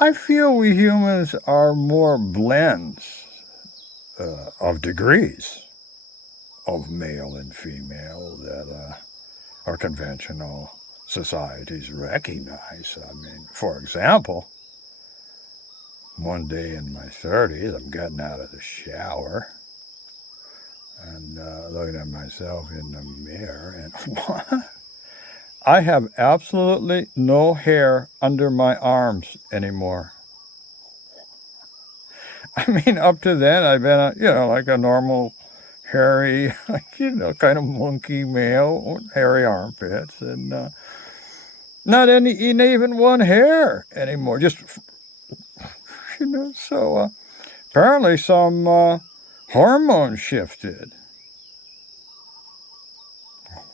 I feel we humans are more blends of degrees of male and female that our conventional societies recognize. I mean, for example, one day in my 30s, I'm getting out of the shower and looking at myself in the mirror, and what? I have absolutely no hair under my arms anymore. I mean, up to then, I've been, like a normal hairy, kind of monkey male with hairy armpits and not even one hair anymore. Just, so apparently some hormone shifted.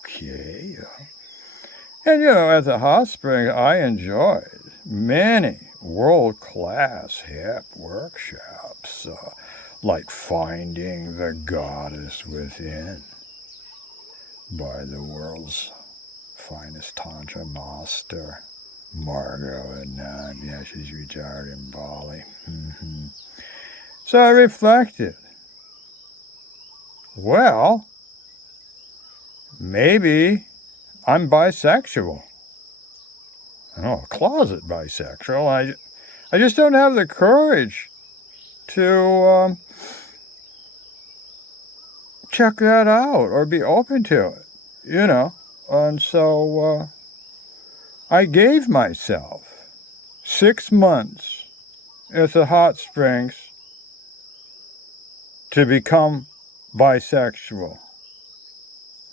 Okay. And, at the hot spring, I enjoyed many world-class hip workshops, like Finding the Goddess Within by the world's finest Tantra master, Margot Anand. Yeah, she's retired in Bali. So I reflected, well, maybe I'm bisexual. Closet bisexual. I just don't have the courage to check that out or be open to it, And so I gave myself 6 months at the hot springs to become bisexual.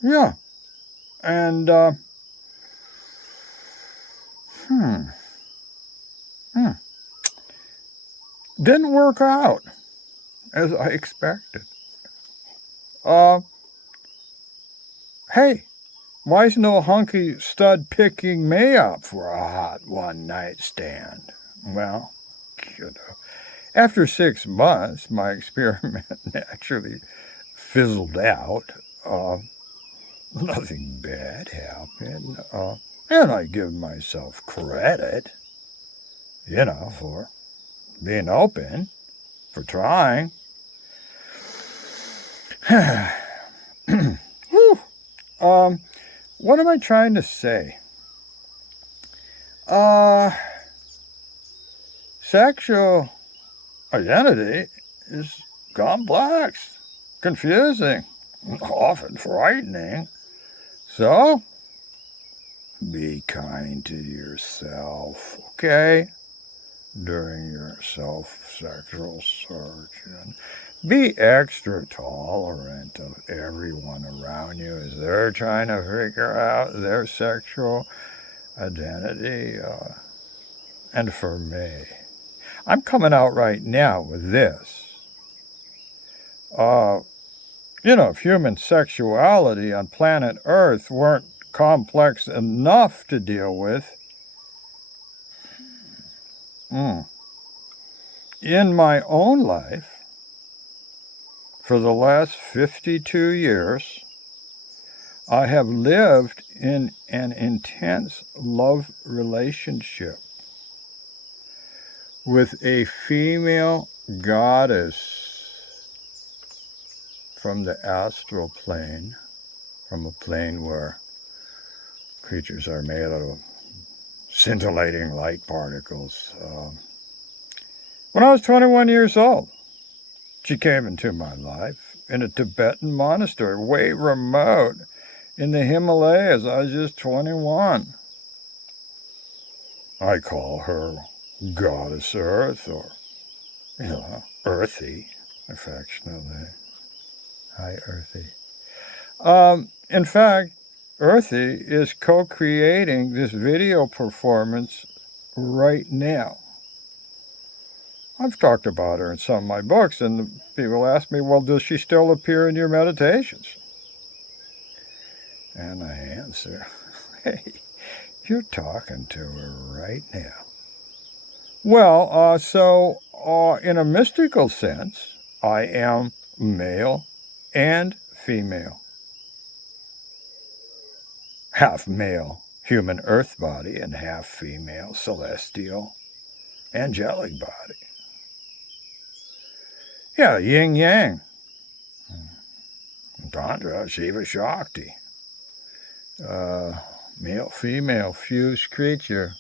Yeah. And, didn't work out as I expected. Hey, why's no hunky stud picking me up for a hot one-night stand? Well, after 6 months, my experiment naturally fizzled out. Nothing bad happened. And I give myself credit, for being open, for trying. What am I trying to say? Sexual identity is complex, confusing, often frightening. So, be kind to yourself, okay? During your self-sexual search. And be extra tolerant of everyone around you as they're trying to figure out their sexual identity. And for me, I'm coming out right now with this. If human sexuality on planet Earth weren't complex enough to deal with, in my own life, for the last 52 years, I have lived in an intense love relationship with a female goddess from the astral plane, from a plane where creatures are made out of scintillating light particles. When I was 21 years old, she came into my life in a Tibetan monastery, way remote in the Himalayas. I was just 21. I call her Goddess Earth, or, Earthy, affectionately. Hi, Earthy. In fact, Earthy is co-creating this video performance right now. I've talked about her in some of my books, and people ask me, well, does she still appear in your meditations? And I answer, hey, you're talking to her right now. Well, so in a mystical sense, I am male and female. Half male human earth body and half female celestial angelic body. Yeah, yin yang. Tantra, Shiva Shakti. Male, female, fused creature.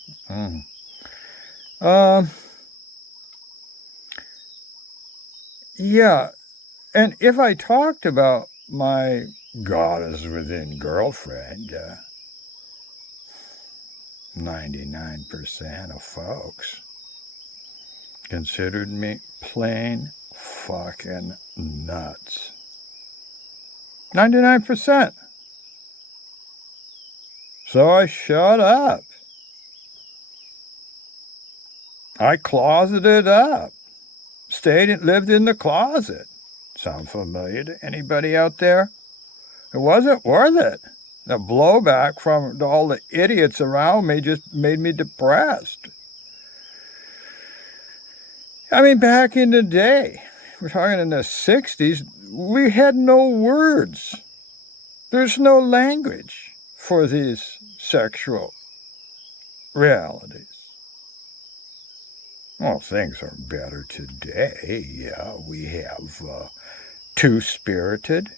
Yeah, and if I talked about my goddess within girlfriend, 99% of folks considered me plain fucking nuts. 99%. So I shut up. I closeted up. Lived in the closet. Sound familiar to anybody out there? It wasn't worth it. The blowback from all the idiots around me just made me depressed. I mean, back in the day, we're talking in the 60s, we had no words. There's no language for these sexual realities. Well, things are better today. Yeah, we have two-spirited.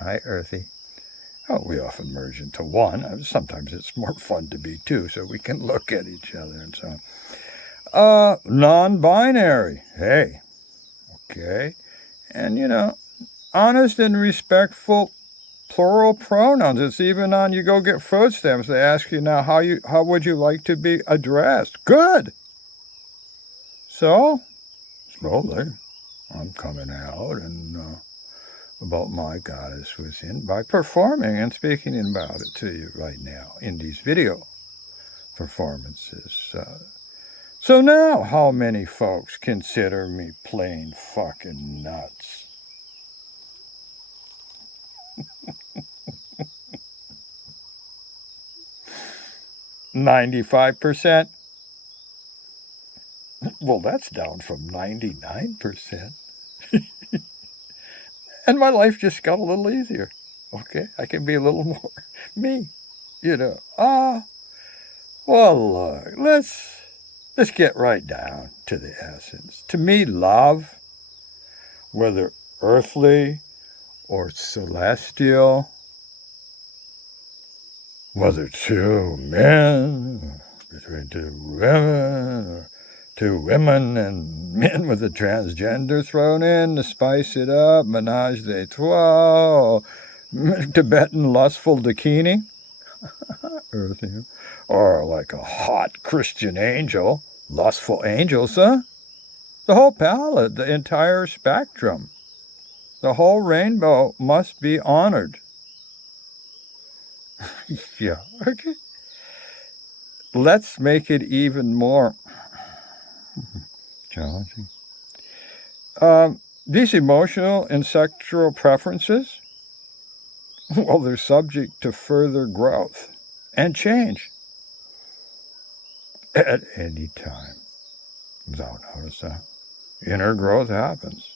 Hi, Earthy. Oh, we often merge into one. Sometimes it's more fun to be two, so we can look at each other and so on. Non-binary. Hey, okay. And, honest and respectful plural pronouns. It's even on you go get food stamps. They ask you now, how would you like to be addressed? Good. So, slowly, I'm coming out and about my goddess within by performing and speaking about it to you right now in these video performances. So now, how many folks consider me plain fucking nuts? $95%? Well, that's down from 99%. And my life just got a little easier. Okay, I can be a little more me, Well, look, let's get right down to the essence. To me, love, whether earthly or celestial, whether two men, between two women, or two women and men with a transgender thrown in to spice it up, menage a trois, Tibetan lustful bikini, or like a hot Christian angel, lustful angels, huh? The whole palette, the entire spectrum, the whole rainbow must be honored. Yeah, okay. Let's make it even more challenging. These emotional and sexual preferences, well, they're subject to further growth and change at any time. Without notice that. Inner growth happens.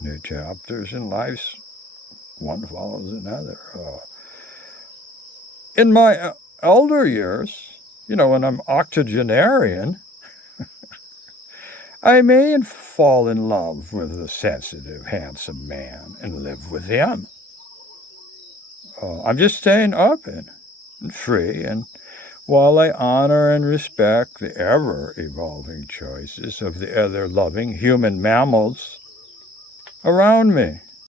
New chapters in life, one follows another. In my elder years, when I'm octogenarian, I may fall in love with a sensitive, handsome man and live with him. I'm just staying open and free, and while I honor and respect the ever-evolving choices of the other loving human mammals around me.